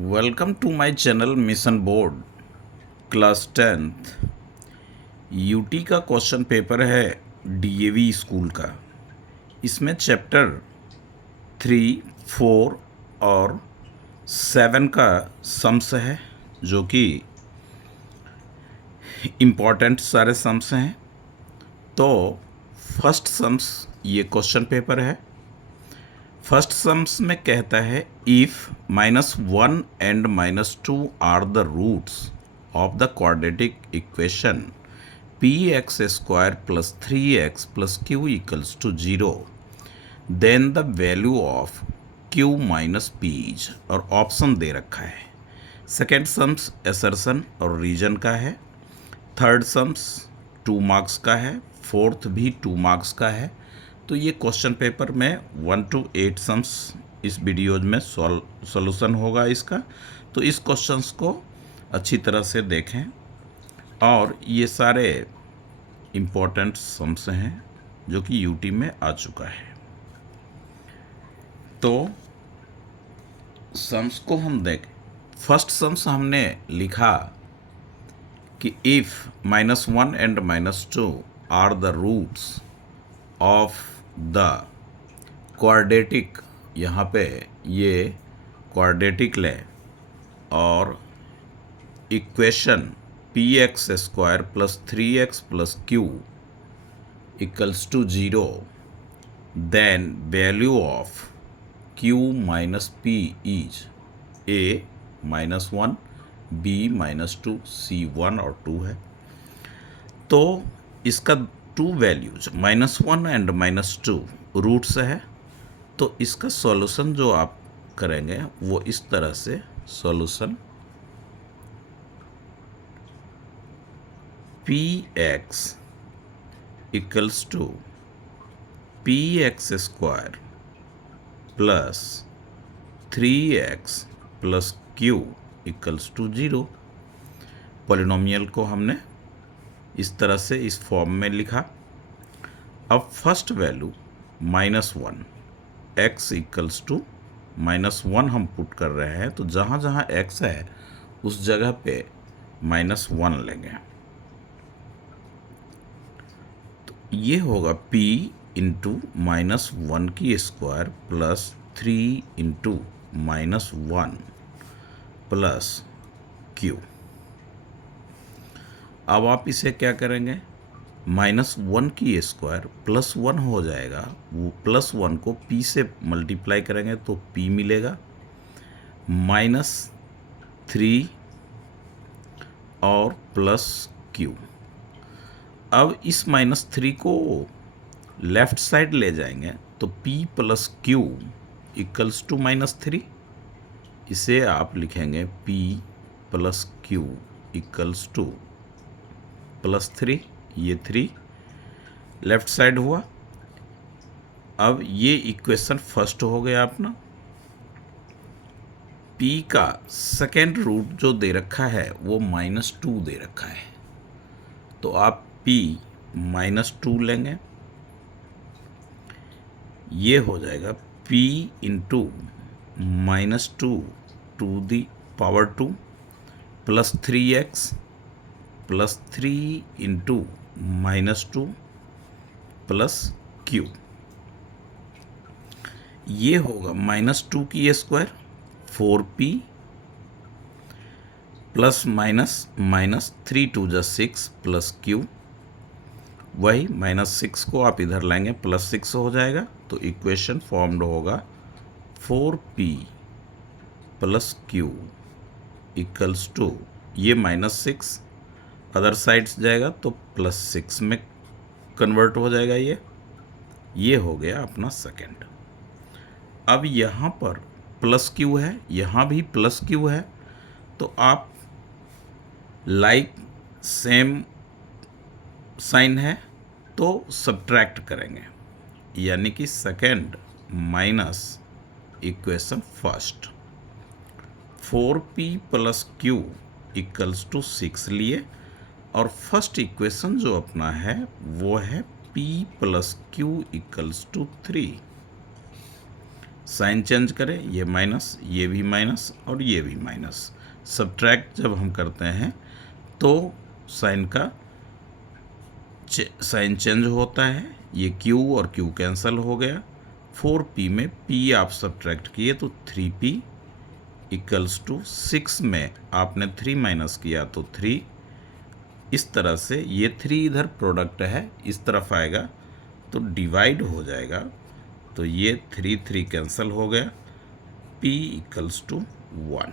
Welcome to my channel mission board class 10th UT का question paper है DAV school का। इसमें chapter 3, 4 और 7 का सम्स है जो कि इम्पॉर्टेंट सारे सम्स हैं। तो फर्स्ट सम्स ये क्वेश्चन पेपर है। फर्स्ट सम्स में कहता है if -1 and -2 are the roots of the quadratic equation px² + 3x + q = 0 then the value of q - p is, और ऑप्शन दे रखा है। सेकेंड सम्स असर्शन और रीजन का है। थर्ड सम्स 2 मार्क्स का है। फोर्थ भी 2 मार्क्स का है। तो ये क्वेश्चन पेपर में 1 to 8 सम्स इस वीडियो में सॉल्यूशन होगा इसका। तो इस क्वेश्चंस को अच्छी तरह से देखें और ये सारे इम्पोर्टेंट सम्स हैं जो कि यूटी में आ चुका है। तो सम्स को हम देखें। फर्स्ट सम्स हमने लिखा कि if -1 and -2 are the roots of the quadratic, यहाँ पे ये क्वाड्रेटिक ले और equation px² + 3x + q = 0 then value of q - p is a -1 b -2 c 1 और 2 है। तो इसका 2 वैल्यूज -1 एंड -2 रूट्स है। तो इसका सॉल्यूशन जो आप करेंगे वो इस तरह से solution px = px² + 3x + q = 0। Polynomial को हमने इस तरह से इस फॉर्म में लिखा। अब फर्स्ट वैल्यू -1 x = -1 हम पुट कर रहे हैं। तो जहाँ जहाँ x है उस जगह पे -1 लेंगे। तो ये होगा p × -1² + 3 × -1 + q। अब आप इसे क्या करेंगे, -1² +1 हो जाएगा। वो +1 को p से मल्टीप्लाई करेंगे तो p मिलेगा, -3 और +q। अब इस -3 को लेफ्ट साइड ले जाएंगे तो p + q = -3। इसे आप लिखेंगे p + q = +3। ये 3 लेफ्ट साइड हुआ। अब ये इक्वेशन फर्स्ट हो गया अपना। p का सेकेंड रूट जो दे रखा है वो -2 दे रखा है। तो आप p -2 लेंगे। ये हो जाएगा p × -2 to the power 2 + 3x + 3 × -2 + q। ये होगा -2 की स्क्वायर 4p ± -3 × 2 = 6 + q। वही -6 को आप इधर लाएंगे +6 हो जाएगा। तो इक्वेशन फॉर्म्ड होगा 4p + q = ये -6 अदर साइड्स जाएगा तो +6 में कन्वर्ट हो जाएगा। ये हो गया अपना सेकेंड। अब यहाँ पर +q है, यहाँ भी +q है। तो आप लाइक सेम साइन है तो सब्ट्रैक्ट करेंगे, यानी कि second minus equation first. 4p + q = 6 लिए और फर्स्ट इक्वेशन जो अपना है वो है p + q = 3। साइन चेंज करें, ये माइनस, ये भी माइनस और ये भी माइनस। सब्ट्रैक्ट जब हम करते हैं तो साइन का साइन चेंज होता है। ये Q और Q कैंसिल हो गया। 4P में P आप सब्ट्रैक्ट किए तो 3P इक्वल्स टू 6 में आपने 3 माइनस किया तो 3। इस तरह से ये 3 इधर प्रोडक्ट है, इस तरफ आएगा तो डिवाइड हो जाएगा, तो ये 3 3 कैंसिल हो गया, P इक्वल्स टू 1।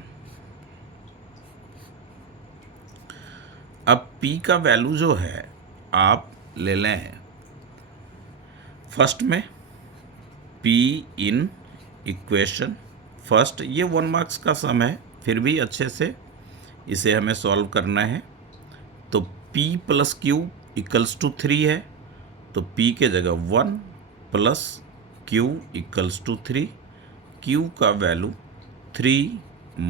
अब P का वैल्यू जो है आप ले लें फर्स्ट में, P इन इक्वेशन फर्स्ट, ये 1 मार्क्स का सम है, फिर भी अच्छे से इसे हमें सॉल्व करना है। तो P plus Q equals to 3 है, तो P के जगह 1 plus Q equals to 3। Q का value 3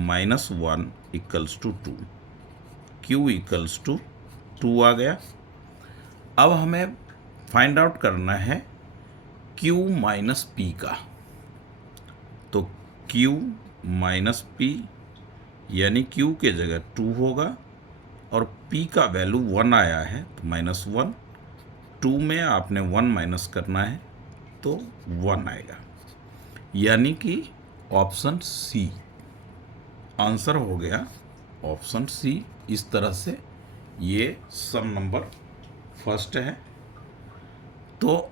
minus 1 equals to 2। Q equals to 2 आ गया। अब हमें फाइंड आउट करना है Q माइनस P का। तो Q माइनस P यानी Q के जगह 2 होगा और P का वैल्यू 1 आया है तो माइनस 1। 2 में आपने 1 माइनस करना है तो 1 आएगा, यानी कि ऑप्शन सी आंसर हो गया, ऑप्शन सी। इस तरह से ये सम नंबर फर्स्ट है। तो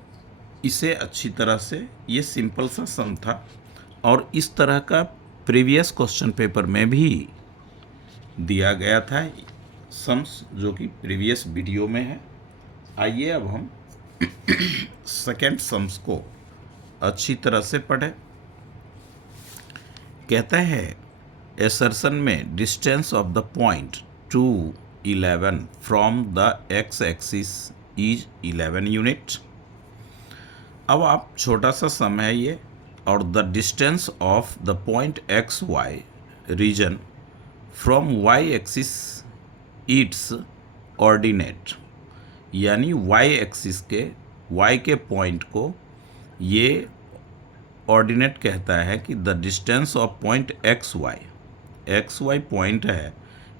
इसे अच्छी तरह से, ये सिंपल सा सम था और इस तरह का प्रीवियस क्वेश्चन पेपर में भी दिया गया था सम्स, जो कि प्रीवियस वीडियो में है। आइए अब हम सेकेंड सम्स को अच्छी तरह से पढ़ें। कहता है एसर्शन में distance of the point 2 11 from the x axis is 11 unit. अब आप छोटा सा सम है ये, और the distance of the point x y reason from y axis it's ordinate, यानी वाई एक्सिस के वाई के पॉइंट को ये ऑर्डिनेट कहता है कि the distance of point x y point है,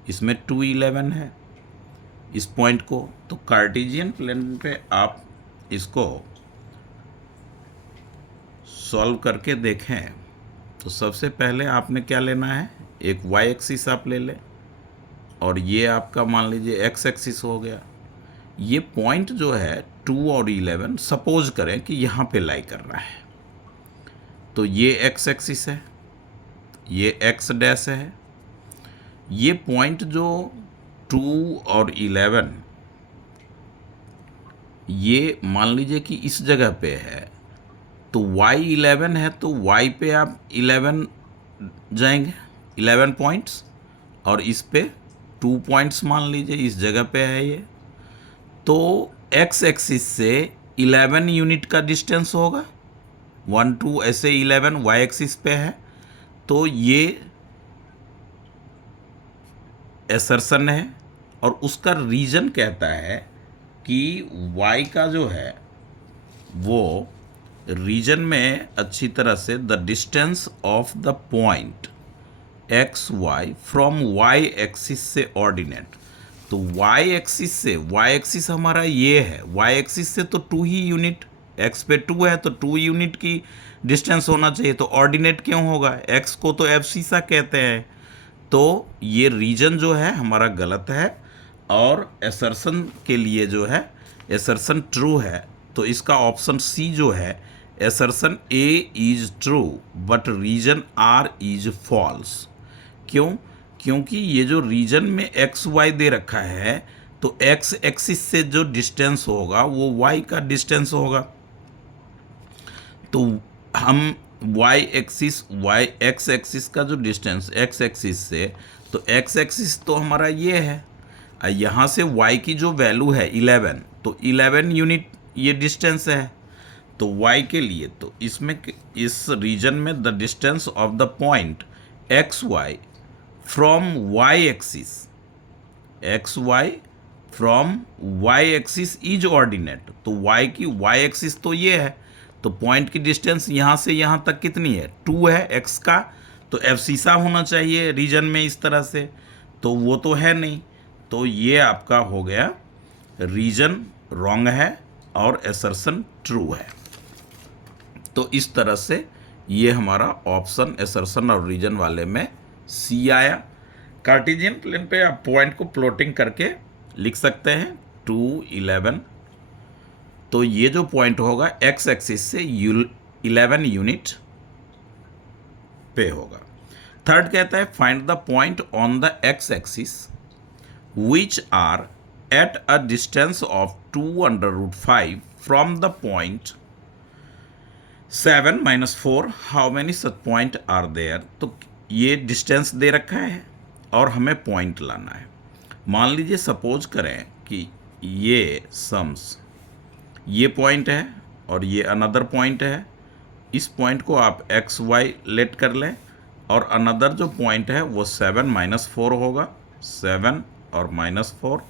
इसमें 2 11 है इस पॉइंट को। तो कार्टेशियन प्लेन पे आप इसको सॉल्व करके देखें तो सबसे पहले आपने क्या लेना है, एक वाई एक्सिस आप ले लें और ये आपका मान लीजिए एक्स एक्सिस हो गया। ये पॉइंट जो है 2 और 11 सपोज करें कि यहाँ पे लाई कर रहा है, तो ये एक्स एक्सिस है, ये एक्स डैश है। ये पॉइंट जो 2 और 11 ये मान लीजिए कि इस जगह पे है, तो y 11 है तो y पे आप 11 जाएंगे, 11 पॉइंट्स, और इस पे 2 पॉइंट्स मान लीजिए इस जगह पे है ये, तो x एक्सिस से 11 यूनिट का डिस्टेंस होगा, 1 2 ऐसे 11 y एक्सिस पे है। तो ये एसर्शन है और उसका रीजन कहता है कि y का जो है वो रीजन में अच्छी तरह से the distance of the point x y from y axis से ऑर्डिनेट। तो वाई एक्सिस से, वाई एक्सिस हमारा ये है, वाई एक्सिस से तो 2 ही यूनिट, एक्स पे 2 है तो 2 यूनिट की डिस्टेंस होना चाहिए, तो ऑर्डिनेट क्यों होगा, एक्स को तो एब्सिसा कहते हैं। तो ये रीजन जो है हमारा गलत है और एसर्शन के लिए जो है एसर्शन ट्रू है, तो इसका ऑप्शन सी जो है assertion A is true but reason R is false. क्यों? क्योंकि ये जो रीजन में एक्स वाई दे रखा है तो एक्स एक्सिस से जो डिस्टेंस होगा वो वाई का डिस्टेंस होगा। तो हम y axis, y x axis का जो डिस्टेंस एक्स एक्सिस से, तो एक्स एक्सिस तो हमारा ये है, यहाँ से वाई की जो वैल्यू है 11, तो 11 यूनिट ये डिस्टेंस है। तो y के लिए, तो इसमें इस रीजन में the distance of the point x y from y axis, x y from y axis is ordinate, तो y की वाई एक्सिस तो ये है, तो पॉइंट की डिस्टेंस यहाँ से यहाँ तक कितनी है, 2 है एक्स का, तो एब्सिसा होना चाहिए रीजन में इस तरह से, तो वो तो है नहीं, तो ये आपका हो गया रीजन रॉन्ग है और एसर्शन ट्रू है। तो इस तरह से ये हमारा ऑप्शन एसर्शन और रीजन वाले में सी आया। कार्टेशियन प्लेन पे आप पॉइंट को प्लॉटिंग करके लिख सकते हैं 2, 11। तो ये जो पॉइंट होगा एक्स एक्सिस से 11 यूनिट पे होगा। थर्ड कहता है find the point on the x axis which are at a distance of 2√5 from the point 7 - 4 how many such point are there. तो ये डिस्टेंस दे रखा है और हमें पॉइंट लाना है। मान लीजिए सपोज करें कि ये सम्स ये पॉइंट है और ये अनदर पॉइंट है। इस पॉइंट को आप एक्स वाई लेट कर लें और अनदर जो पॉइंट है वो 7 - 4 होगा, 7 और -4।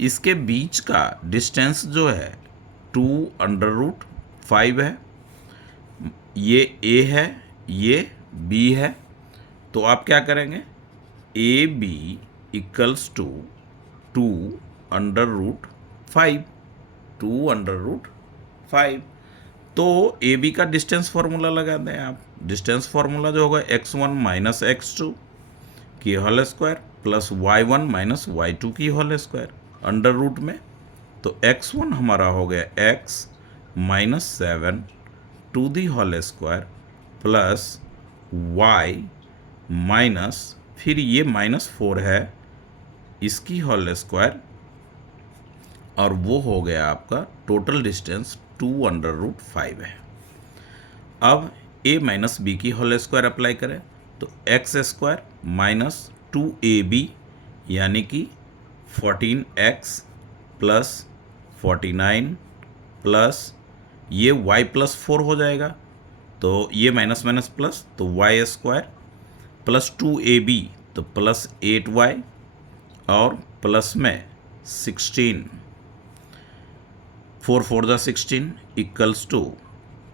इसके बीच का डिस्टेंस जो है 2√5 है। ये ए है, ये बी है, तो आप क्या करेंगे, ए बी इक्वल्स टू 2√5, 2√5। तो ए बी का डिस्टेंस फार्मूला लगा दें आप। डिस्टेंस फार्मूला जो होगा x1 - x2 की whole square plus y1 - y2 की होल स्क्वायर अंडर रूट में। तो x1 हमारा हो गया x - 7 to the whole square plus y minus फिर ये -4 है इसकी होल स्क्वायर, और वो हो गया आपका टोटल डिस्टेंस 2√5 है। अब a - b की होल स्क्वायर अप्लाई करें तो x² - 2ab यानी कि 14x प्लस 49 प्लस ये y + 4 हो जाएगा, तो ये माइनस माइनस प्लस, तो y² प्लस 2ab तो प्लस 8y और प्लस में 16, 4 × 4 = 16 इक्वल्स टू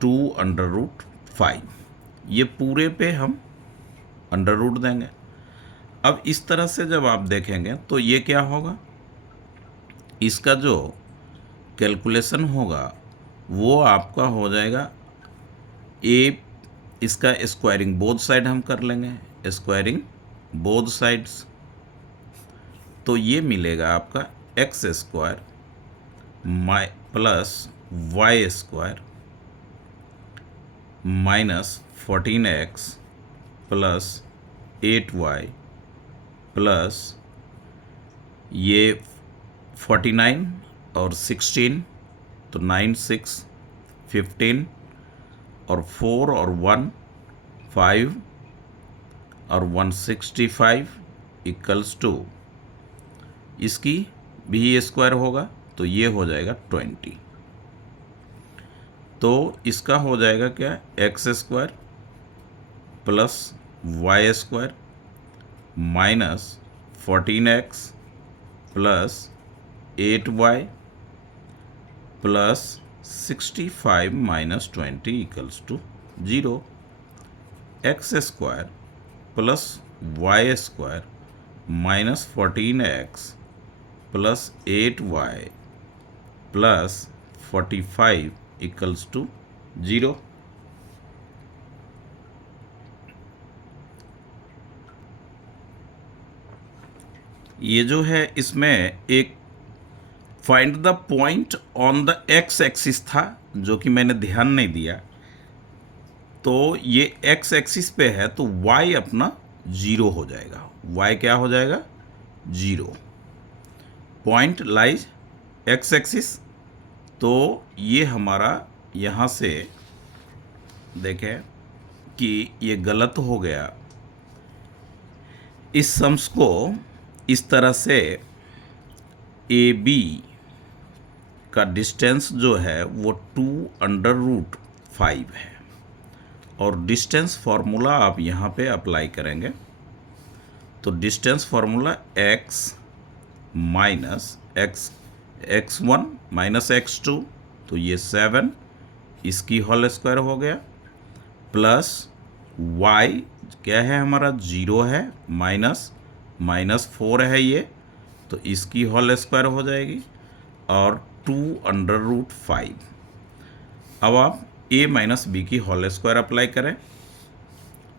2√5। ये पूरे पे हम अंडर रूट देंगे। अब इस तरह से जब आप देखेंगे तो ये क्या होगा, इसका जो कैलकुलेशन होगा वो आपका हो जाएगा ए, इसका स्क्वायरिंग बोथ साइड हम कर लेंगे, स्क्वायरिंग बोथ साइड्स, तो ये मिलेगा आपका x² plus y² minus 14x plus 8y plus ये 49 और 16 तो 9, 6, 15 और 4 और 1 5 और 165 इक्वल्स टू इसकी भी स्क्वायर होगा तो ये हो जाएगा 20। तो इसका हो जाएगा क्या, x² plus y² minus 14x plus 8y plus 65 - 20 equals to 0। x² plus y² minus 14x plus 8y plus 45 equals to 0। ये जो है इसमें एक find the point on the x axis था जो कि मैंने ध्यान नहीं दिया, तो ये एक्स एक्सिस पे है तो y अपना 0 हो जाएगा। y क्या हो जाएगा, 0। पॉइंट लाइज एक्स एक्सिस, तो ये हमारा यहाँ से देखें कि ये गलत हो गया। इस सम्स को इस तरह से ए बी का डिस्टेंस जो है वो 2√5 है और डिस्टेंस फार्मूला आप यहाँ पे अप्लाई करेंगे तो distance formula x - x x1 - x2 तो ये 7 इसकी होल स्क्वायर हो गया, प्लस y क्या है हमारा 0 है, -4 है ये, तो इसकी होल स्क्वायर हो जाएगी, और 2√5। अब आप a माइनस बी की होल स्क्वायर अप्लाई करें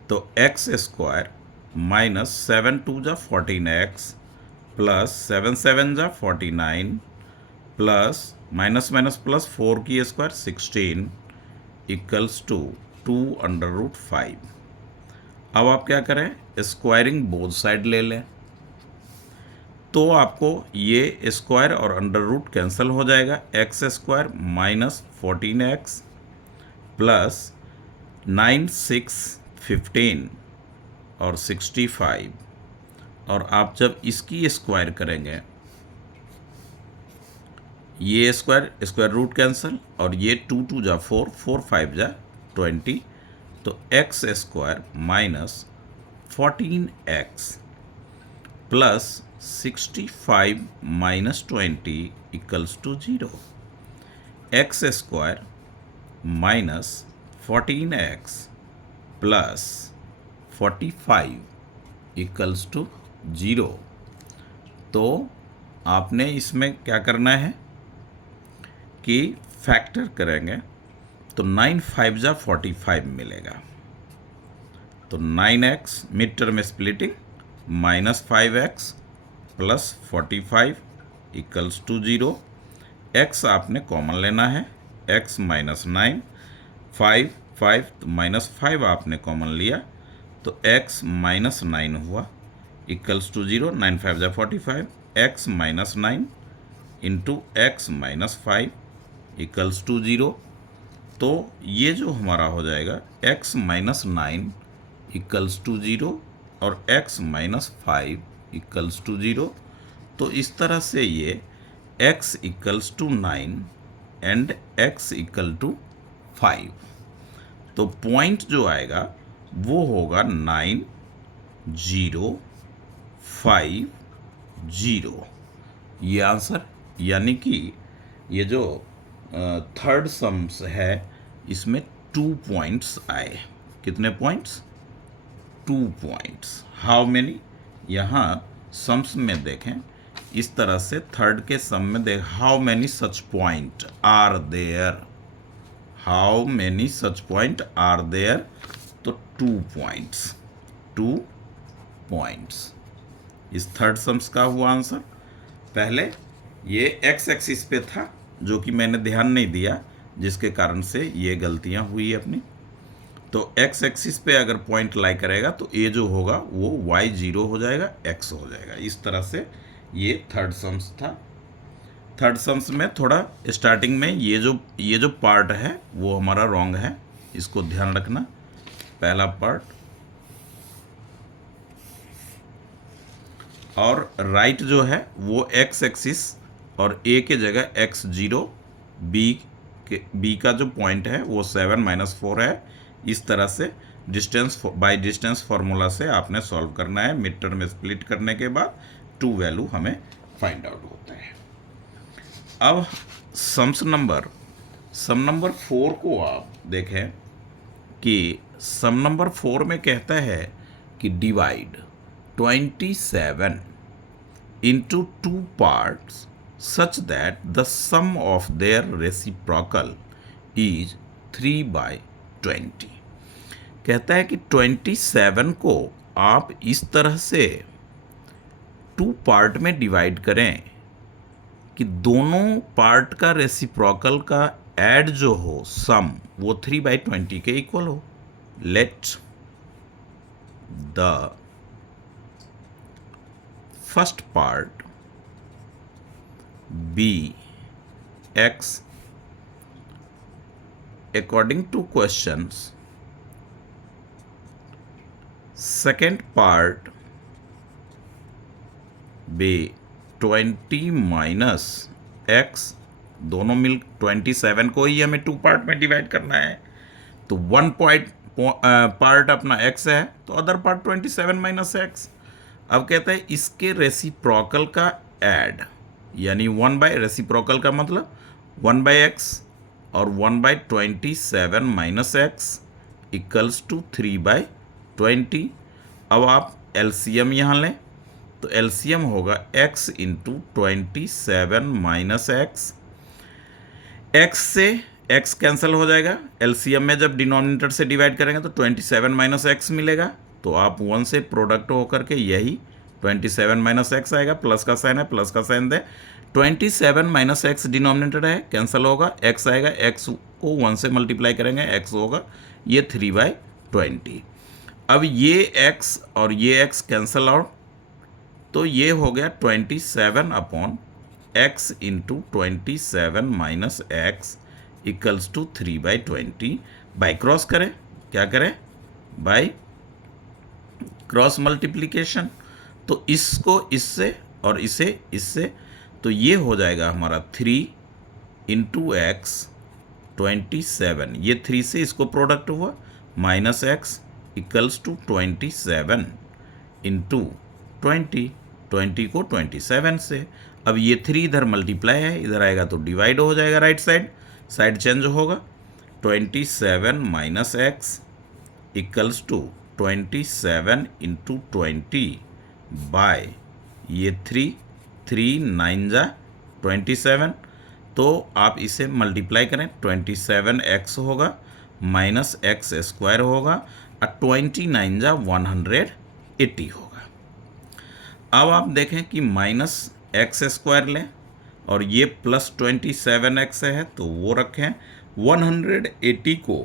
तो x square -7×2 = 14x plus 7×7 = 49 plus minus minus plus 4 की स्क्वायर 16 इक्वल्स टू 2√5। अब आप क्या करें, स्क्वायरिंग बोथ साइड ले लें, तो आपको ये स्क्वायर और अंडर रूट कैंसिल हो जाएगा। एक्स स्क्वायर -14x प्लस 9, 6, 15 और 65, और आप जब इसकी स्क्वायर करेंगे, ये स्क्वायर रूट कैंसिल, और ये 2 2 जा 4, 4 5 जा 20, तो x square -14x plus 65 - 20 equals to 0। X square -14x plus 45 equals to 0। तो आपने इसमें क्या करना है कि फैक्टर करेंगे तो 9 5 जा 45 मिलेगा, तो 9x mid term splitting -5x plus 45 equals to 0। x आपने कॉमन लेना है, x -9, 5 5 तो -5 आपने कॉमन लिया, तो x -9 हुआ इक्वल्स टू 0। 9 5 जा 45, x -9 into x -5 equals to 0। तो ये जो हमारा हो जाएगा x -9 इक्वल्स टू 0 और x -5 इक्वल्स टू 0। तो इस तरह से ये x equals to 9 and x equal to 5। तो पॉइंट जो आएगा वो होगा 9 0 5 0, ये आंसर। यानी कि ये जो थर्ड सम्स है इसमें 2 पॉइंट्स आए। कितने पॉइंट्स? 2 पॉइंट्स। How many? यहाँ सम्स में देखें इस तरह से, थर्ड के सम में देख, how many such point are there, how many such point are there, तो 2 पॉइंट्स, 2 पॉइंट्स। इस थर्ड सम्स का हुआ आंसर। पहले ये एक्स एक्सिस पे था जो कि मैंने ध्यान नहीं दिया, जिसके कारण से ये गलतियां हुई अपनी। तो एक्स एक्सिस पे अगर पॉइंट लाई करेगा तो ए जो होगा वो y 0 हो जाएगा, x हो जाएगा। इस तरह से ये थर्ड सम्स था। थर्ड सम्स में थोड़ा स्टार्टिंग में ये जो पार्ट है वो हमारा रॉन्ग है, इसको ध्यान रखना। पहला पार्ट, और राइट जो है वो एक्स एक्सिस और a के जगह x0, b का जो पॉइंट है वो 7 - 4 है। इस तरह से डिस्टेंस बाय डिस्टेंस फार्मूला से आपने सॉल्व करना है। मिड टर्म स्प्लिट करने के बाद 2 वैल्यू हमें फाइंड आउट होता है। अब सम नंबर 4 को आप देखें कि सम नंबर 4 में कहता है कि divide 27 into 2 parts such that the sum of their reciprocal is 3/20। कहता है कि 27 को आप इस तरह से 2 पार्ट में डिवाइड करें कि दोनों पार्ट का रेसिप्रोकल का ऐड जो हो सम वो 3/20 के इक्वल हो। Let the first part be x according to questions, second part be 20 minus x, दोनों मिल 27 को ही हमें 2 पार्ट में डिवाइड करना है। तो 1 पार्ट अपना x है तो अदर पार्ट 27 माइनस x। अब कहता है इसके रेसिप्रोकल का ऐड, यानी 1 बाय रेसिप्रोकल का मतलब 1/x और 1/27 माइनस एक्स इक्वल्स टू 3/20। अब आप एलसीएम यहाँ लें तो एलसीएम होगा x into 27 minus x. x से x कैंसिल हो जाएगा, एलसीएम में जब डिनोमिनेटर से डिवाइड करेंगे तो 27 माइनस एक्स मिलेगा, तो आप 1 से प्रोडक्ट होकर के यही 27 माइनस एक्स आएगा। प्लस का साइन है, प्लस का साइन दे, 27 माइनस एक्स डिनोमिनेटर है, कैंसिल होगा, x आएगा, x को 1 से मल्टीप्लाई करेंगे, x होगा ये 3/20। अब ये x और ये x कैंसिल आउट, तो ये हो गया 27 upon x into 27 minus x equals to 3/20। By cross करें, क्या करें, बाई क्रॉस मल्टीप्लिकेशन, तो इसको इससे और इसे इससे, तो ये हो जाएगा हमारा 3 इंटू एक्स 27, ये 3 से इसको प्रोडक्ट हुआ, minus x equals to 27 into 20 को 27 से। अब ये 3 इधर मल्टीप्लाई है, इधर आएगा तो डिवाइड हो जाएगा, राइट साइड चेंज होगा, 27 minus x equals to 27 into 20 by ये 3 9 जा 27, तो आप इसे मल्टीप्लाई करें, 27x होगा माइनस एक्स स्क्वायर होगा और 29 जा 180 होगा। अब आप देखें कि माइनस एक्स स्क्वायर लें और ये प्लस 27x है तो वो रखें, 180 को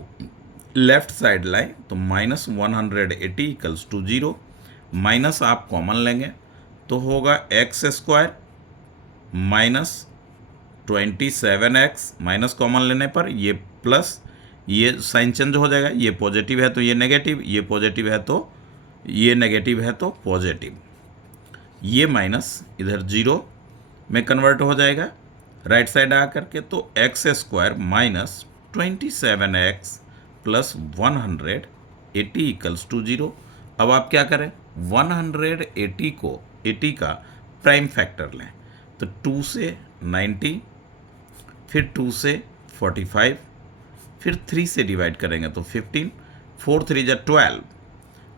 लेफ्ट साइड लाएं तो माइनस 180 इक्वल्स टू 0, माइनस आप कॉमन लेंगे तो होगा x square minus 27x, minus common लेने पर ये प्लस, ये साइन चेंज हो जाएगा, ये पॉजिटिव है तो ये नेगेटिव, ये पॉजिटिव है तो ये नेगेटिव है तो पॉजिटिव, ये माइनस इधर 0 में कन्वर्ट हो जाएगा राइट साइड आकर के, तो x square minus 27x plus 180 equals to 0। अब आप क्या करें, 180 को 80 का प्राइम फैक्टर लें, तो 2 से 90, फिर 2 से 45, फिर 3 से डिवाइड करेंगे तो 15, 4 3 जा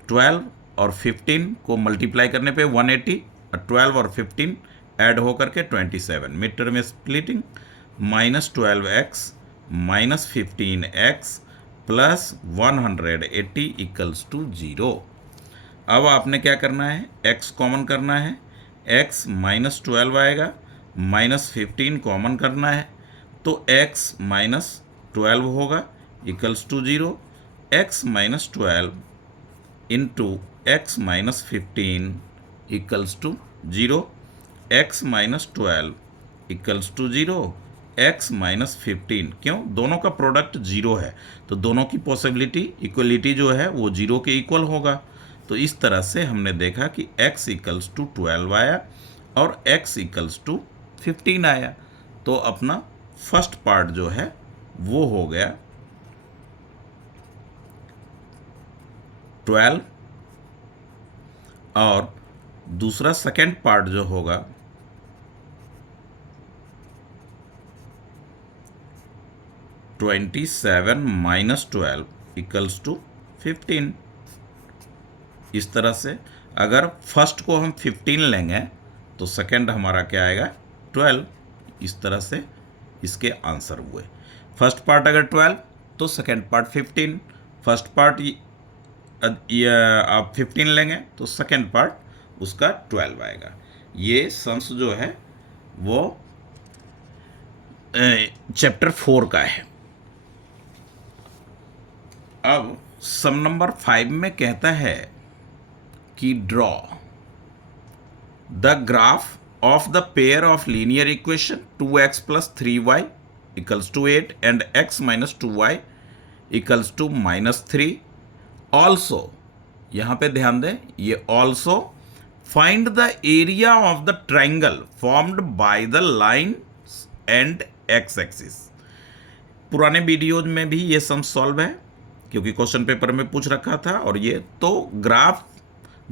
12 और 15 को मल्टीप्लाई करने पे 180, और 12 और 15 ऐड होकर के 27, मिड टर्म में splitting, minus 12x minus 15x plus 180 equals to 0। अब आपने क्या करना है, x कॉमन करना है, x माइनस 12 आएगा, माइनस 15 कॉमन करना है तो x माइनस 12 होगा equals to 0, x minus 12 into x minus 15 equals to 0, x minus 12 equals to 0, x minus 15, क्यों, दोनों का प्रोडक्ट 0 है तो दोनों की पॉसिबिलिटी इक्वलिटी जो है वो 0 के इक्वल होगा। तो इस तरह से हमने देखा कि x इक्वल्स टू 12 आया और x इक्वल्स टू 15 आया, तो अपना फर्स्ट पार्ट जो है वो हो गया 12 और दूसरा सेकेंड पार्ट जो होगा 27 माइनस 12 इक्वल्स टू 15। इस तरह से अगर फर्स्ट को हम 15 लेंगे तो सेकेंड हमारा क्या आएगा 12। इस तरह से इसके आंसर हुए, फर्स्ट पार्ट अगर 12 तो सेकेंड पार्ट 15, फर्स्ट पार्ट आप 15 लेंगे तो सेकेंड पार्ट उसका 12 आएगा। ये सम्स जो है वो चैप्टर 4 का है। अब सम नंबर 5 में कहता है कि draw the graph of the pair of linear equation 2x plus 3y equals to 8 and x minus 2y equals to -3। Also, यहाँ पे ध्यान दें, ये also find the area of the triangle formed by the line and x axis. पुराने videos में भी ये sum solve है क्योंकि क्वेश्चन पेपर में पूछ रखा था, और ये तो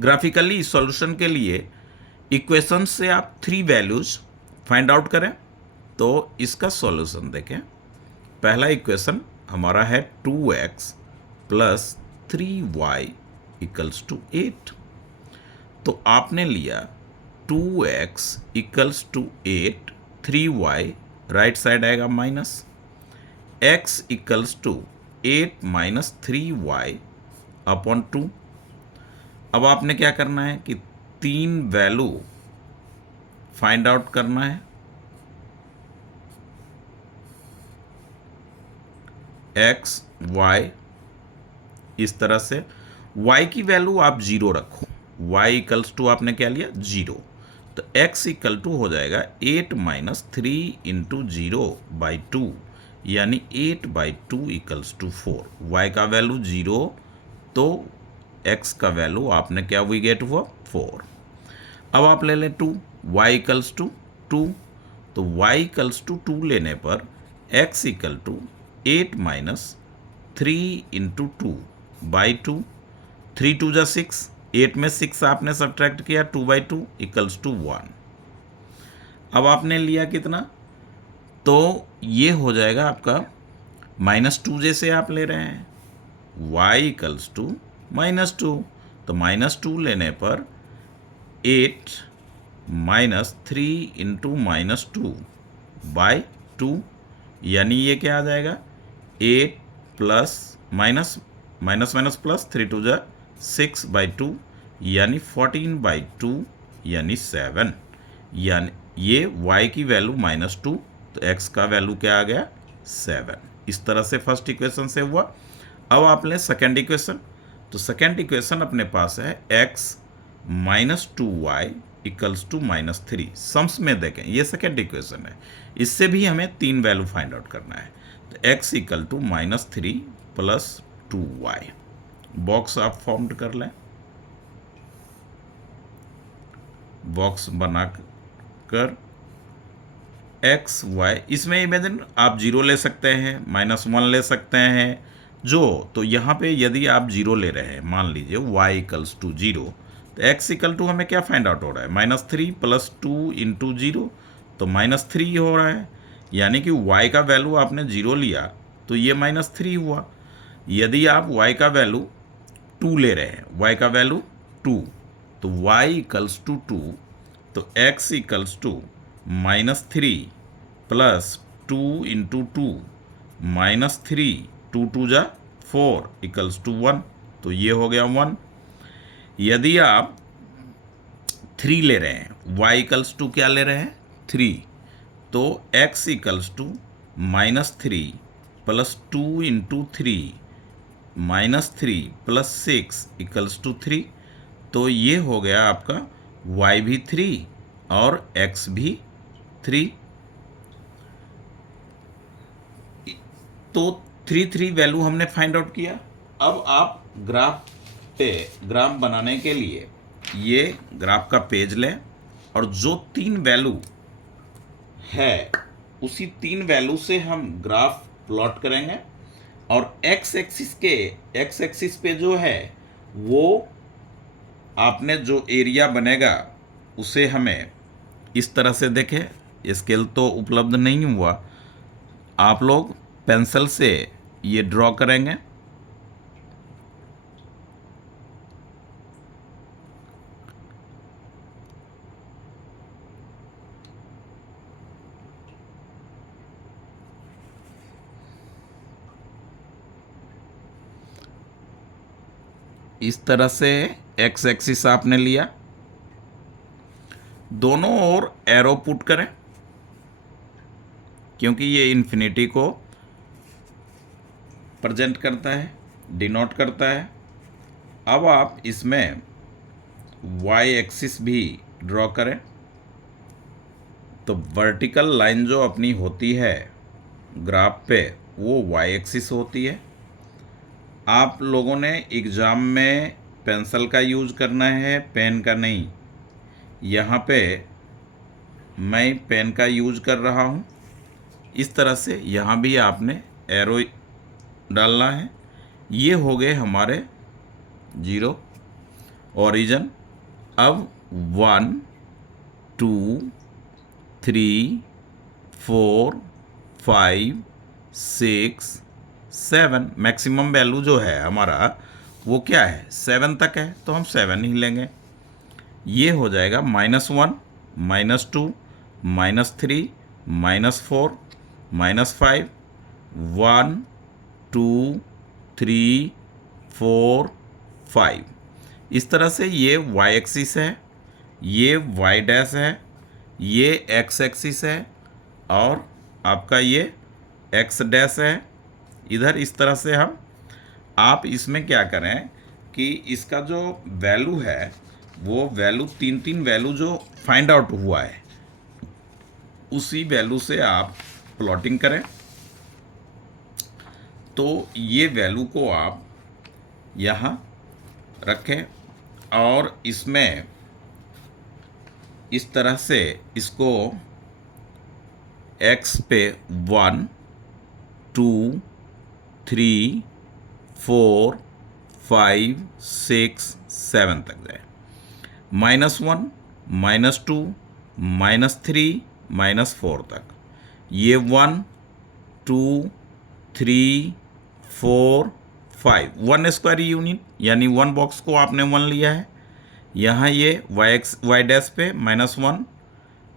ग्राफिकली सॉल्यूशन के लिए इक्वेशन से आप 3 वैल्यूज फाइंड आउट करें। तो इसका सॉल्यूशन देखें, पहला इक्वेशन हमारा है 2x plus 3y equals to 8। तो आपने लिया 2x equals to 8, 3y right side आएगा minus, x equals to 8 minus 3y upon 2। अब आपने क्या करना है कि तीन वैल्यू फाइंड आउट करना है। x y इस तरह से y की वैल्यू आप 0 रखो, y इक्वल्स टू आपने क्या लिया 0, तो x इक्वल टू हो जाएगा 8 माइनस 3 इंटू 0 बाई 2, यानी 8 बाई 2 इक्वल्स टू 4। y का वैल्यू 0 तो x का वैल्यू आपने क्या हुई गेट हुआ 4। अब आप ले लें 2, y इक्वल्स टू 2, तो y इक्वल्स टू 2 लेने पर x equal to 8 minus 3 into 2 by 2, 3 2 जा 6, 8 में 6 आपने सब्ट्रैक्ट किया, 2 बाई 2 इक्वल्स टू 1। अब आपने लिया कितना, तो ये हो जाएगा आपका -2 जैसे आप ले रहे हैं, y इक्वल्स टू -2, तो -2 लेने पर 8 माइनस 3 इंटू -2 बाई 2, यानी ये क्या आ जाएगा 8 plus minus minus minus plus 3 2 जा 6 बाई 2, यानी 14 बाई 2 यानी 7, यानी ये y की वैल्यू -2 तो x का वैल्यू क्या आ गया 7। इस तरह से फर्स्ट इक्वेशन से हुआ। अब आप लें सेकेंड इक्वेशन, तो सेकेंड इक्वेशन अपने पास है x minus 2y equals to -3। Sums में देखें ये सेकेंड इक्वेशन है, इससे भी हमें तीन वैल्यू फाइंड आउट करना है। तो x equal to -3 plus 2y, box आप फॉर्म कर लें, बॉक्स बना कर x y, इसमें इमेजिन आप 0 ले सकते हैं, -1 ले सकते हैं जो, तो यहाँ पे यदि आप 0 ले रहे हैं, मान लीजिए y इक्वल्स टू 0, तो x इक्वल टू हमें क्या फाइंड आउट हो रहा है -3 प्लस 2 इंटू 0, तो -3 हो रहा है, यानी कि y का वैल्यू आपने 0 लिया तो ये -3 हुआ। यदि आप y का वैल्यू 2 ले रहे हैं, y का वैल्यू 2, तो y इक्वल्स टू 2, तो x equals to -3 plus 2 into 2 -3, 2 2 जा 4 इक्वल्स टू 1, तो ये हो गया 1। यदि आप 3 ले रहे हैं, y इक्वल्स टू क्या ले रहे हैं 3, तो x equals to -3 plus 2 into 3 -3 plus 6 equals to 3, तो ये हो गया आपका y भी 3 और x भी 3। तो 3 3 वैल्यू हमने फाइंड आउट किया। अब आप ग्राफ बनाने के लिए ये ग्राफ का पेज लें और जो 3 वैल्यू है उसी 3 वैल्यू से हम ग्राफ प्लॉट करेंगे, और x एक्सिस पे जो है वो आपने जो एरिया बनेगा उसे हमें इस तरह से देखें, स्केल तो उपलब्ध नहीं हुआ, आप लोग पेंसिल से ये ड्रॉ करेंगे। इस तरह से एक्स एक्सिस आपने लिया, दोनों ओर एरो पुट करें क्योंकि ये इन्फिनिटी को प्रेजेंट करता है, डिनोट करता है। अब आप इसमें वाई एक्सिस भी ड्रॉ करें, तो वर्टिकल लाइन जो अपनी होती है ग्राफ पे वो वाई एक्सिस होती है। आप लोगों ने एग्ज़ाम में पेंसिल का यूज़ करना है, पेन का नहीं। यहाँ पे मैं पेन का यूज़ कर रहा हूँ। इस तरह से यहाँ भी आपने एरो डालना है। ये हो गए हमारे 0 ओरिजिन। अब 1 2 3 4 5 6 7। मैक्सिमम वैल्यू जो है हमारा वो क्या है, 7 तक है, तो हम 7 ही लेंगे। ये हो जाएगा -1 -2 -3 -4 -5 1 2 3 4 5। इस तरह से ये y एक्सिस है, ये y डैश है, ये x एक्सिस है और आपका ये x डैश है। इधर इस तरह से हम, आप इसमें क्या करें कि इसका जो वैल्यू है वो वैल्यू तीन वैल्यू जो फाइंड आउट हुआ है उसी वैल्यू से आप प्लॉटिंग करें। तो ये वैल्यू को आप यहाँ रखें और इसमें इस तरह से इसको x पे 1 2 3 4 5 6 7 तक जाए, -1 -2 -3 -4 तक, ये 1 2 3 4 5 1 स्क्वायर यूनिट, यानी 1 बॉक्स को आपने 1 लिया है। यहाँ ये y डैश पे -1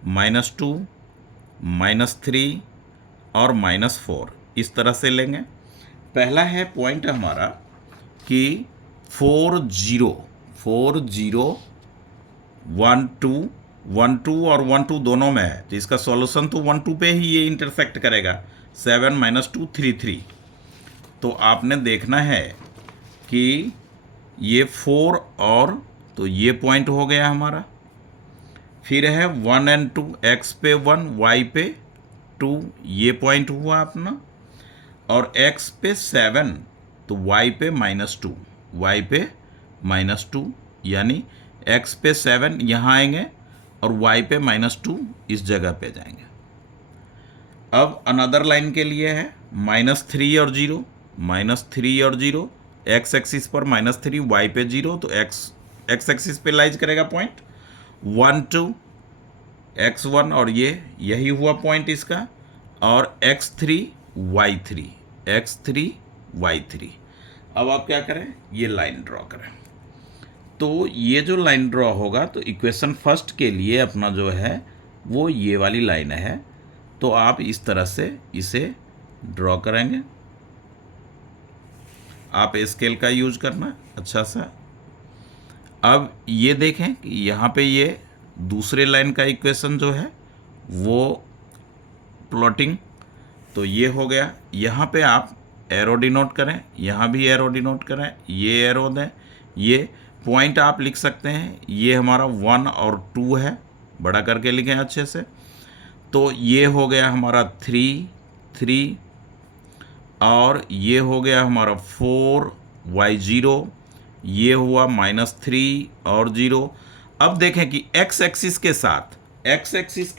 -2 -3 और -4 इस तरह से लेंगे। पहला है पॉइंट हमारा कि 4 0 1 2 और 1 2 दोनों में है, तो इसका सॉल्यूशन तो 1 2 पे ही ये इंटरसेक्ट करेगा। 7 -2 3 3। तो आपने देखना है कि ये 4 और, तो ये पॉइंट हो गया हमारा। फिर है 1 और 2, x पे 1 y पे 2, ये पॉइंट हुआ अपना। और x पे 7 तो y पे -2, y पे -2, यानी x पे 7 यहाँ आएंगे और y पे -2 इस जगह पे जाएंगे। अब अनदर लाइन के लिए है -3 और 0, -3 और 0, x एक्सिस पर -3 y पे 0, तो x एक्सिस पे लाइज करेगा पॉइंट 1 2 x1 और ये यही हुआ पॉइंट इसका, और x3 y3। अब आप क्या करें, ये लाइन ड्रॉ करें। तो ये जो लाइन ड्रॉ होगा तो इक्वेशन फर्स्ट के लिए अपना जो है वो ये वाली लाइन है, तो आप इस तरह से इसे ड्रॉ करेंगे। आप स्केल का यूज करना अच्छा सा। अब ये देखें कि यहाँ पे ये दूसरे लाइन का इक्वेशन जो है वो प्लॉटिंग, तो ये हो गया। यहाँ पे आप एरो डिनोट करें, यहाँ भी एरो डिनोट करें, ये एरो दें, ये पॉइंट आप लिख सकते हैं। ये हमारा 1 और 2 है, बड़ा करके लिखें अच्छे से। तो ये हो गया हमारा 3 3, और ये हो गया हमारा 4 y0, ये हुआ -3 और 0। अब देखें कि x एक्सिस के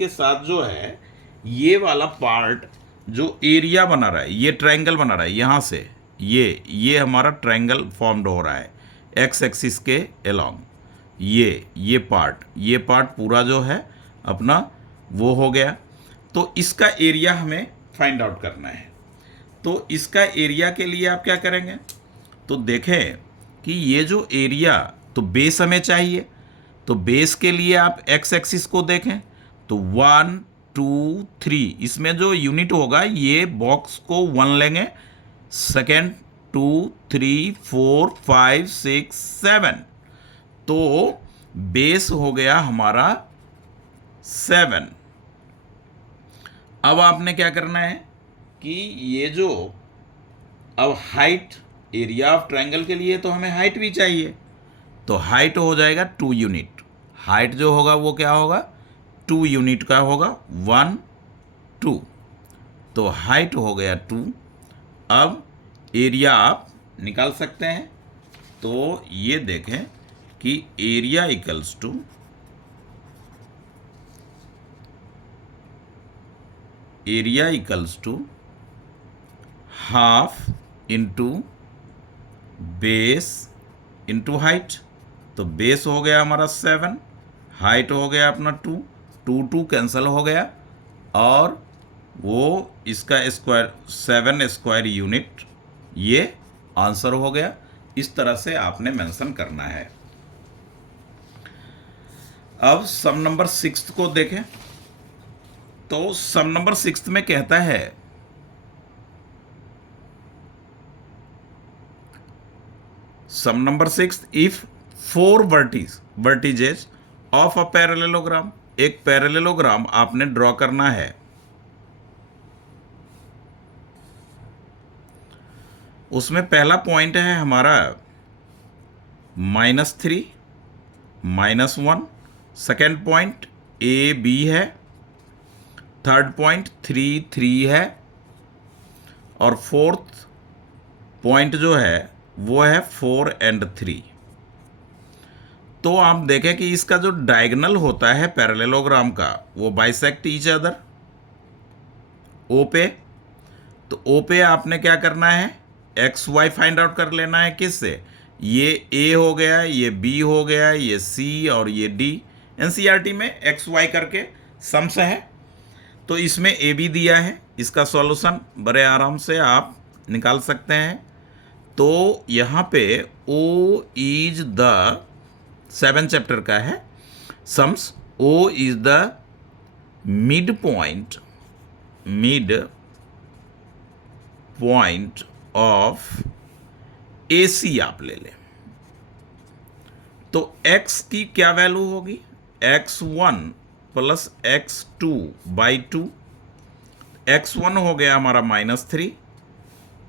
साथ जो है ये वाला पार्ट जो एरिया बना रहा है, ये ट्रायंगल बना रहा है, यहाँ से ये हमारा ट्रायंगल फॉर्म्ड हो रहा है x एक्सिस के अलोंग। ये पार्ट पूरा जो है अपना वो हो गया। तो इसका एरिया हमें फाइंड आउट करना है। तो इसका एरिया के लिए आप क्या करेंगे, तो देखें कि ये जो एरिया, तो बेस हमें चाहिए, तो बेस के लिए आप x एक्सिस को देखें तो 1 2 3, इसमें जो यूनिट होगा ये बॉक्स को 1 लेंगे, सेकेंड 2 3 4 5 6 7, तो बेस हो गया हमारा 7। अब आपने क्या करना है कि ये जो, अब हाइट, एरिया ऑफ ट्रायंगल के लिए तो हमें हाइट भी चाहिए, तो हाइट हो जाएगा 2 यूनिट। हाइट जो होगा वो क्या होगा, 2 यूनिट का होगा, 1 2, तो हाइट हो गया 2। अब एरिया आप निकाल सकते हैं। तो ये देखें कि area equals to half into base into height. तो बेस हो गया हमारा 7, हाइट हो गया अपना 2 2 कैंसिल हो गया, और वो इसका स्क्वायर 7 स्क्वायर यूनिट, ये आंसर हो गया। इस तरह से आपने मेंशन करना है। अब सम नंबर 6 को देखें तो सम नंबर 6 में कहता है sum number 6, if 4 vertices of a parallelogram, एक पैरेललोग्राम आपने ड्रॉ करना है। उसमें पहला पॉइंट है हमारा -3, -1, सेकेंड पॉइंट AB है, थर्ड पॉइंट 3, 3 है, और फोर्थ पॉइंट जो है वो है 4 और 3। तो आप देखें कि इसका जो डायगोनल होता है पैरेललोग्राम का वो बाइसेक्ट ईच अदर ओ पे। तो ओ पे आपने क्या करना है, एक्स वाई फाइंड आउट कर लेना है। किससे? ये ए हो गया, ये बी हो गया, ये सी और ये डी। एनसीईआरटी में एक्स वाई करके सम्स है, तो इसमें ए बी दिया है। इसका सॉल्यूशन बड़े आराम से आप निकाल सकते हैं। तो यहाँ पे ओ इज द 7 चैप्टर का है sums. O is the mid point of AC आप ले लें। तो x की क्या वैल्यू होगी, x1 plus x2 by 2। x1 हो गया हमारा -3,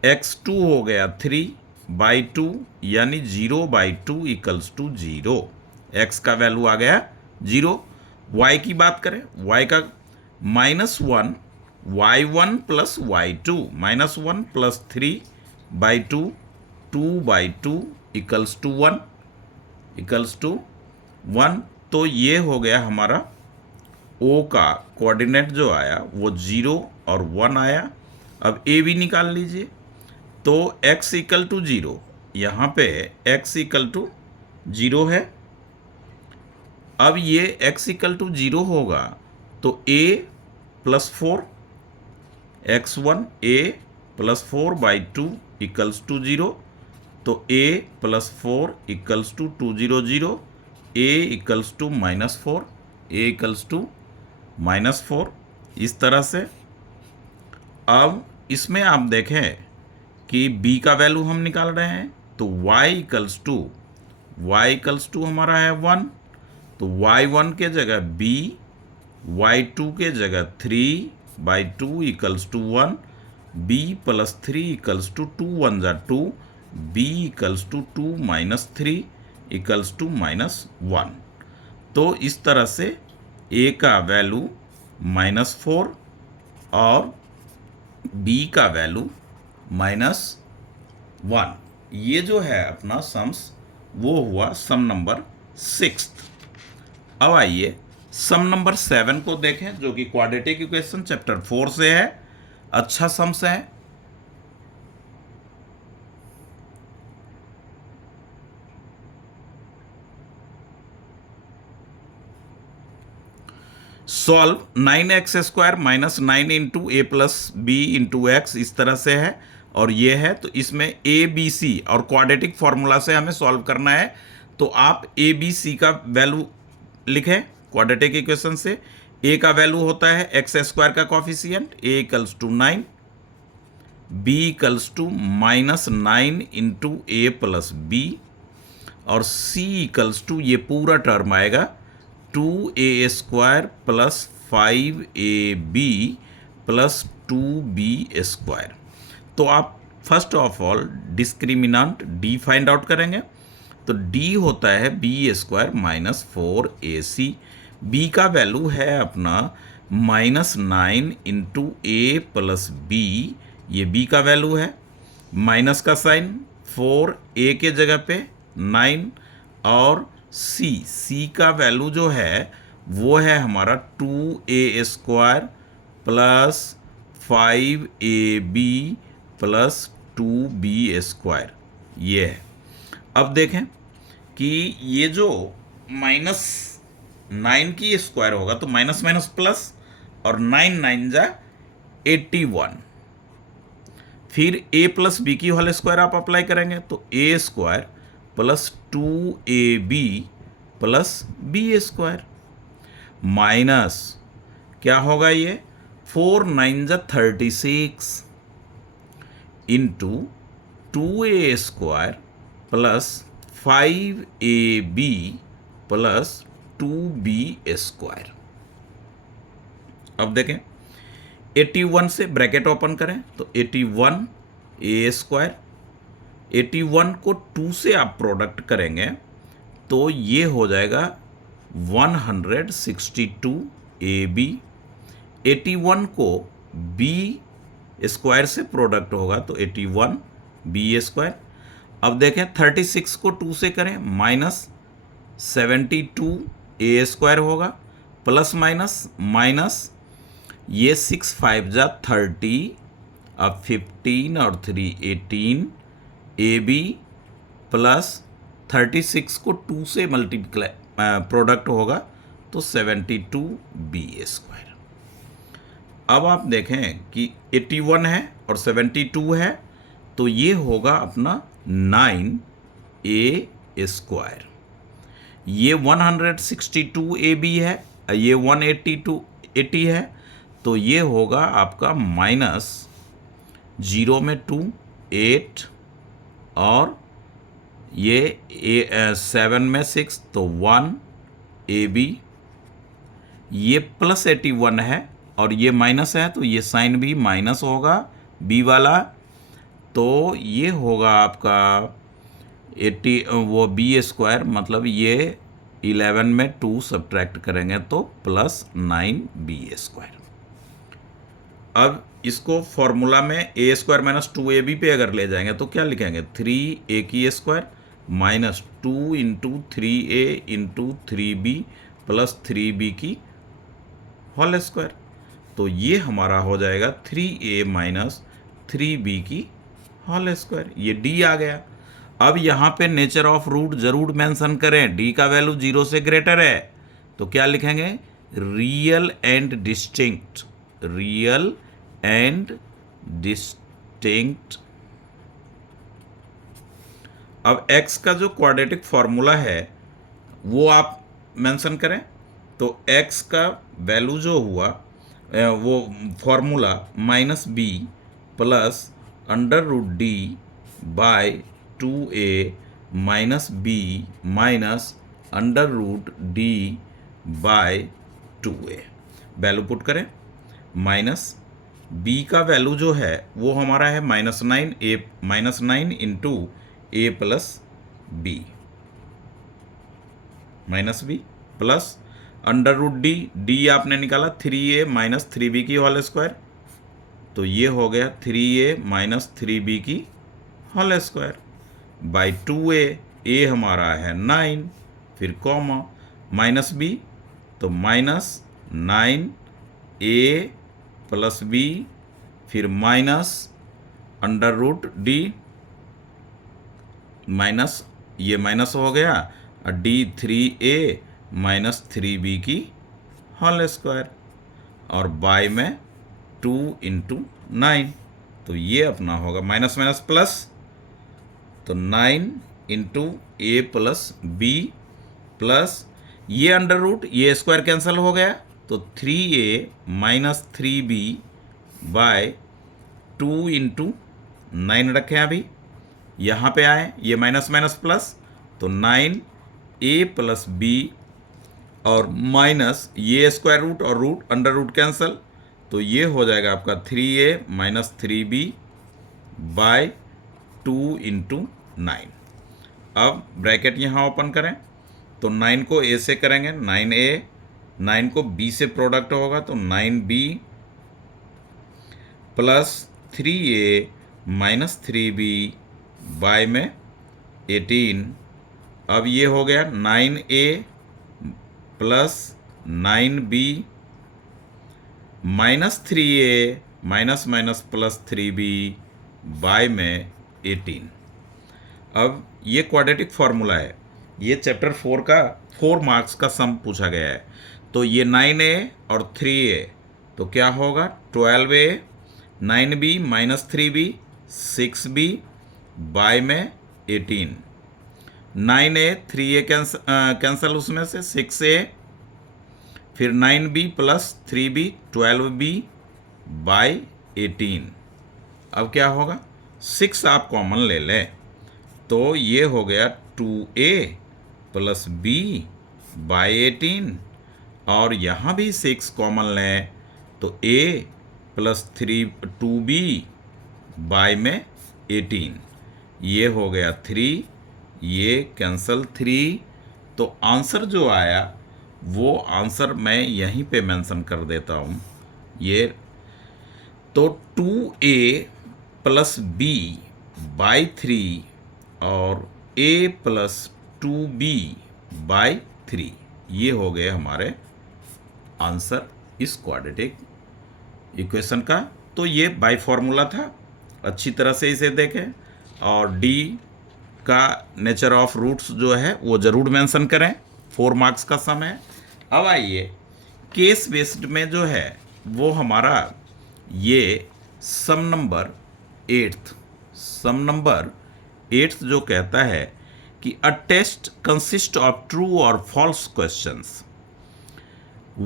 x2 हो गया 3 बाई 2, यानी 0 बाई 2 इक्वल्स टू 0। x का वैल्यू आ गया 0। y की बात करें, y का -1, y1 plus y2, -1 plus 3 by 2, 2 by 2 equals to 1। तो ये हो गया हमारा O का कोऑर्डिनेट जो आया वो 0 और 1 आया। अब ए भी निकाल लीजिए। तो x इक्वल टू 0, यहाँ पे x इक्वल टू 0 है। अब ये x इक्वल टू 0 होगा तो a plus 4, x1 a plus 4 by 2 equals to 0। तो a plus 4 equals to 2 0 0, a equals to -4, a equals to -4। इस तरह से अब इसमें आप देखें कि b का वैल्यू हम निकाल रहे हैं। तो y इक्वल्स टू हमारा है 1। तो y1 के जगह b, y2 के जगह 3 by 2 equals to 1, b plus 3 equals to 2 1 जा 2, b equals to 2 minus 3 equals to -1। तो इस तरह से a का वैल्यू -4 और b का वैल्यू -1। ये जो है अपना सम्स वो हुआ सम नंबर 6। अब आइए सम नंबर 7 को देखें, जो कि क्वाड्रेटिक इक्वेशन चैप्टर 4 से है। अच्छा सम्स है। Solve 9x² minus 9 into A plus B into x, इस तरह से है। और ये है तो इसमें ए बी सी और क्वाड्रेटिक फॉर्मूला से हमें सॉल्व करना है। तो आप ए बी सी का वैल्यू लिखें क्वाड्रेटिक इक्वेशन से। ए का वैल्यू होता है x² का coefficient, a equals to 9, b equals to -9 into A plus B, और c इक्वल्स टू ये पूरा टर्म आएगा 2a² plus 5ab plus 2b²। तो आप first of all discriminant d find out करेंगे। तो d होता है b² माइनस 4ac। b का वैल्यू है अपना -9 इंटू ए प्लस बी, ये b का वैल्यू है। माइनस का साइन, 4 a के जगह पे 9, और c का वैल्यू जो है वो है हमारा 2a² plus 5ab plus 2b², ये है। अब देखें कि ये जो -9 की स्क्वायर होगा तो माइनस माइनस प्लस, और 9 9 जा 81। फिर a प्लस बी की होल स्क्वायर आप अप्लाई करेंगे तो a square plus 2ab plus B square minus क्या होगा ये 4 9 जा 36 into 2a square plus 5ab plus 2b square. अब देखें 81 से ब्रैकेट ओपन करें तो 81 ए स्क्वायर, 81 को 2 से आप प्रोडक्ट करेंगे तो ये हो जाएगा 162 ए बी। 81 को बी स्क्वायर से प्रोडक्ट होगा तो 81 बी स्क्वायर। अब देखें 36 को 2 से करें माइनस 72 ए स्क्वायर होगा प्लस माइनस माइनस ये 6 5 जा 30, अब 15 और 3 18 ए बी प्लस 36 को 2 से मल्टीप्लाई प्रोडक्ट होगा तो 72 बी स्क्वायर। अब आप देखें कि 81 है और 72 है तो ये होगा अपना 9 ए स्क्वायर। ये 162 ए बी है, ये 180 है तो ये होगा आपका माइनस 0 में 2 8 और ये 7 में 6 तो 1 ए बी। ये प्लस 81 है और ये माइनस है तो ये साइन भी माइनस होगा बी वाला, तो ये होगा आपका 80 वो बी स्क्वायर, मतलब ये 11 में 2 सब्ट्रैक्ट करेंगे तो प्लस 9 बी स्क्वायर। अब इसको फॉर्मूला में ए स्क्वायर माइनस 2ab पे अगर ले जाएंगे तो क्या लिखेंगे 3a की square minus 2 into 3a into 3b plus 3b की होल स्क्वायर, तो ये हमारा हो जाएगा 3a माइनस 3b की होल स्क्वायर। ये d आ गया। अब यहाँ पे नेचर ऑफ रूट जरूर मेंशन करें, d का वैल्यू 0 से ग्रेटर है तो क्या लिखेंगे real and distinct, real and distinct. अब x का जो क्वाड्रेटिक फॉर्मूला है वो आप मेंशन करें तो x का वैल्यू जो हुआ वो formula minus B plus under root D by 2a minus B minus under root D by 2a। Value put करें, माइनस b का वैल्यू जो है वो हमारा है -9 into A plus B minus B plus under root D आपने निकाला 3a minus 3b की होल स्क्वायर, तो ये हो गया 3a माइनस 3b की whole square by 2a, a हमारा है 9 फिर कॉमा माइनस b तो माइनस 9a प्लस b फिर minus under root D minus ये माइनस हो गया और डी 3a माइनस 3b की होल स्क्वायर और बाय में 2 इंटू 9, तो ये अपना होगा माइनस माइनस प्लस तो 9 into A plus B plus ये अंडर रूट ये स्क्वायर कैंसिल हो गया तो 3a minus 3b bye 2 into 9 रखें। अभी यहाँ पे आए ये माइनस माइनस प्लस तो 9a प्लस b और माइनस ये स्क्वायर रूट और रूट अंडर रूट कैंसिल तो ये हो जाएगा आपका 3a minus 3b bye 2 into 9। अब ब्रैकेट यहाँ ओपन करें तो 9 को a से करेंगे 9a, 9 को b से प्रोडक्ट होगा तो 9b plus 3a minus 3b by में 18। अब ये हो गया 9a plus 9b minus 3a minus minus plus 3b by में 18। अब ये क्वाड्रेटिक फॉर्मूला है, ये चैप्टर 4 का 4 मार्क्स का सम पूछा गया है, तो ये 9a और 3a तो क्या होगा 12a 9b minus 3b 6b bye में 18, 9a 3a कैंसल उसमें से 6a, फिर 9b plus 3b 12b bye 18। अब क्या होगा, 6 आप कॉमन ले लें तो ये हो गया 2a प्लस b बाय 18, और यहाँ भी 6 कॉमन लें तो a प्लस 2b बाय में 18, ये हो गया 3, ये कैंसल 3। तो आंसर जो आया वो आंसर मैं यहीं पे मेंशन कर देता हूँ, ये तो 2a प्लस b बाय 3 और a प्लस 2b बाय 3, ये हो गए हमारे आंसर इस क्वाड्रेटिक इक्वेशन का। तो ये बाय फॉर्मूला था, अच्छी तरह से इसे देखें, और डी का नेचर ऑफ रूट्स जो है वो ज़रूर मेंशन करें, 4 मार्क्स का सम है। अब आइए केस बेस्ड में जो है वो हमारा ये सम नंबर 8th जो कहता है कि a test consist of true और false questions,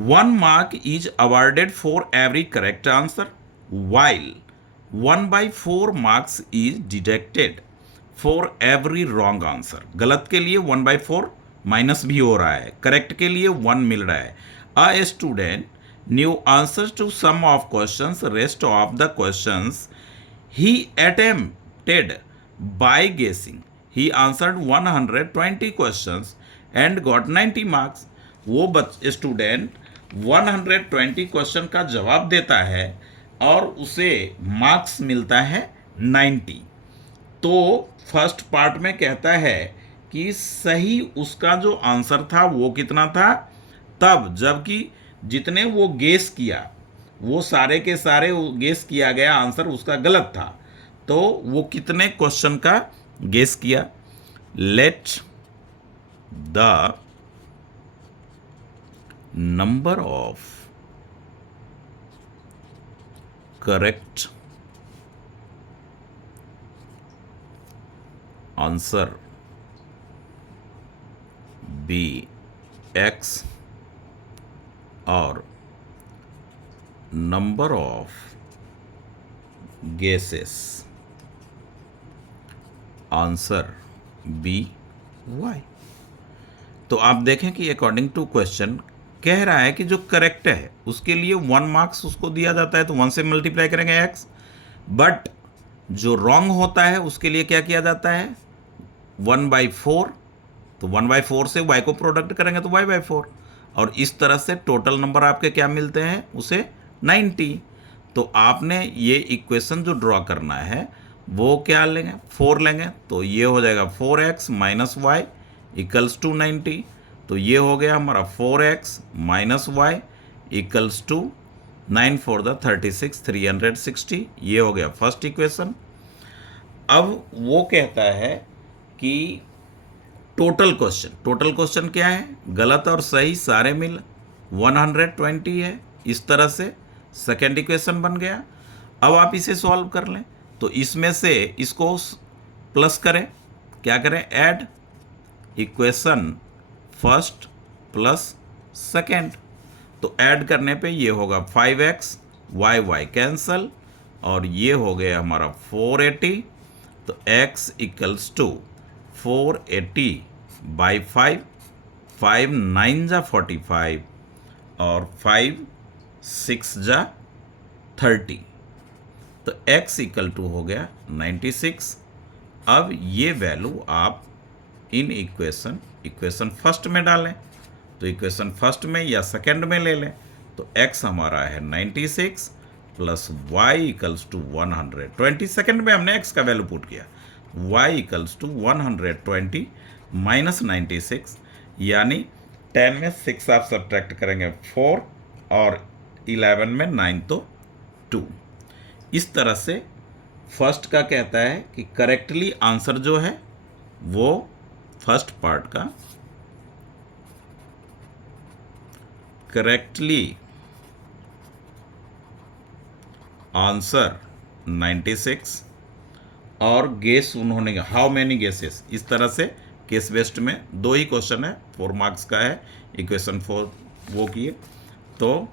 1 mark is awarded for every correct answer, while 1/4 marks is deducted for every wrong answer। गलत के लिए 1/4 माइनस भी हो रहा है, करेक्ट के लिए 1 मिल रहा है। A student knew answers to some of questions, rest of the questions he attempted by guessing। He answered 120 questions and got 90 marks। वो स्टूडेंट 120 क्वेश्चन का जवाब देता है और उसे मार्क्स मिलता है 90। तो फर्स्ट पार्ट में कहता है कि सही उसका जो आंसर था वो कितना था, तब जबकि जितने वो गेस किया वो सारे के सारे गेस किया गया आंसर उसका गलत था। तो वो कितने क्वेश्चन का गेस किया, let the number of correct answer be x और number of guesses answer be y। तो आप देखें कि अकॉर्डिंग टू क्वेश्चन कह रहा है कि जो करेक्ट है उसके लिए 1 मार्क्स उसको दिया जाता है, तो 1 से मल्टीप्लाई करेंगे x, बट जो रॉन्ग होता है उसके लिए क्या किया जाता है, 1/4, तो 1/4 से y को प्रोडक्ट करेंगे तो y/4, और इस तरह से टोटल नंबर आपके क्या मिलते हैं उसे 90। तो आपने ये इक्वेशन जो ड्रॉ करना है वो क्या लेंगे, 4 लेंगे, तो ये हो जाएगा 4x minus Y equals to 90। तो ये हो गया हमारा 4x minus Y equals to 9 4 36 360, ये हो गया फर्स्ट इक्वेशन। अब वो कहता है कि टोटल क्वेश्चन क्या है, गलत और सही सारे मिल 120 है, इस तरह से सेकेंड इक्वेशन बन गया। अब आप इसे सॉल्व कर लें, तो इसमें से इसको प्लस करें, क्या करें, add equation first plus second, तो ऐड करने पे ये होगा 5x y कैंसल, और ये हो गया हमारा 480। तो x इक्वल्स टू 480 बाई 5, 5 9 जा 45 और 5 6 जा 30, तो x इक्वल टू हो गया 96। अब ये वैल्यू आप इन इक्वेशन फर्स्ट में डालें, तो इक्वेशन फर्स्ट में या सेकेंड में ले लें, तो x हमारा है 96 plus y equals to 120, second में हमने x का वैल्यू पुट किया, y इक्वल्स टू 120 माइनस 96, यानी 10 में 6 आप सब्ट्रैक्ट करेंगे 4 और 11 में 9 तो 2। इस तरह से फर्स्ट का कहता है कि करेक्टली आंसर जो है वो फर्स्ट पार्ट का करेक्टली आंसर 96 और गेस उन्होंने हाउ मैनी गेसेस, इस तरह से केस बेस्ड में 2 ही क्वेश्चन है, 4 मार्क्स का है, इक्वेशन 4 वो किए तो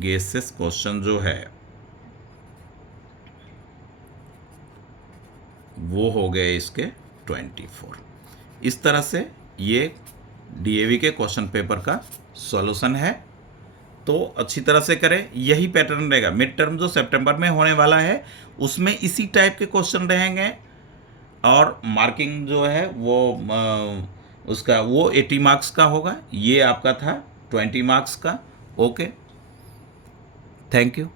गेसेस क्वेश्चन जो है वो हो गए इसके 24। इस तरह से ये डीएवी के क्वेश्चन पेपर का सॉल्यूशन है। तो अच्छी तरह से करें, यही पैटर्न रहेगा। मिड टर्म जो सितंबर में होने वाला है उसमें इसी टाइप के क्वेश्चन रहेंगे और मार्किंग जो है वो उसका वो 80 मार्क्स का होगा। ये आपका था 20 मार्क्स का। Okay, thank you.